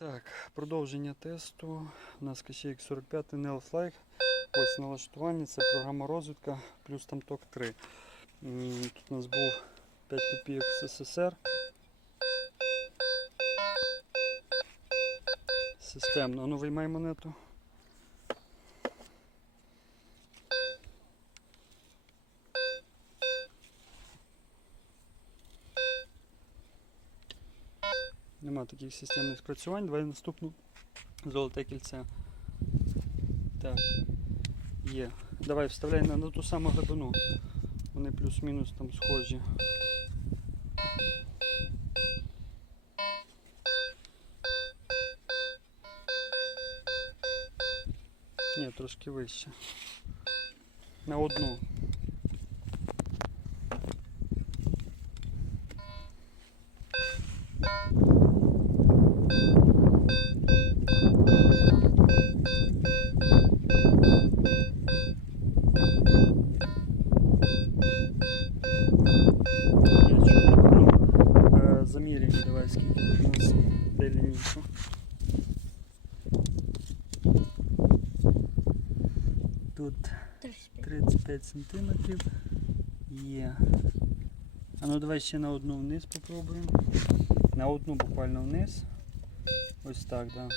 Так, продовження тесту. У нас Кащеїк 45 Nelfly. Ось налаштування, це програма розвитка, плюс там ток 3. Тут у нас був 5 копійок СССР. Системно. Ну виймай монету. Нема таких системних спрацювань. Давай наступну золоте кільце. Так. Є. Давай вставляй на, на ту саму глибину. Вони плюс-мінус там схожі. Ні, трошки вище. На одну. Де. Тут 35 сантиметрів є. А ну давай ще на одну вниз попробуємо. На одну буквально вниз. Ось так, да.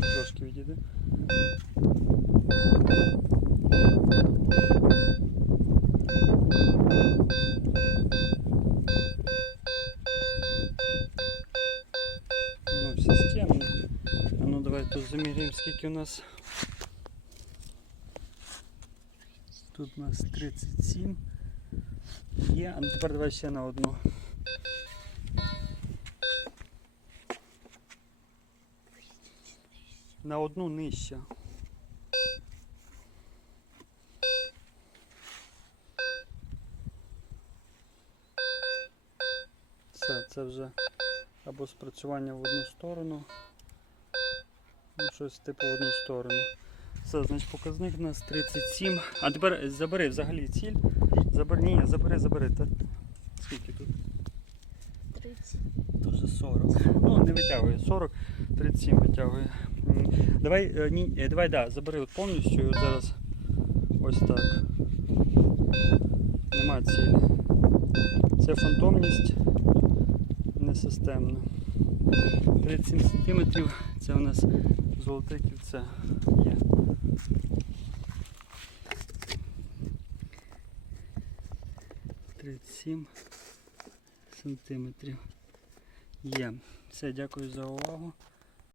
Трошки відійди. системно. А ну давай тут заміряємо, скільки у нас. Тут у нас 37 є. А ну тепер давай ще на одну. На одну нижче. Все, це вже Або спрацювання в одну сторону. Ну, щось типу в одну сторону. Все, значить показник у нас 37. А тепер забери взагалі ціль. Забери, ні, забери, забери. Та... Скільки тут? 30. Тут же 40. Ну, не витягує. 40, 37 витягує. Давай, е, ні, е, давай, да, забери повністю і от зараз ось так. Нема цілі. Це фантомність несистемна. 37 см це у нас золоте кільце є. Сім сантиметрів. Є. Все, дякую за увагу.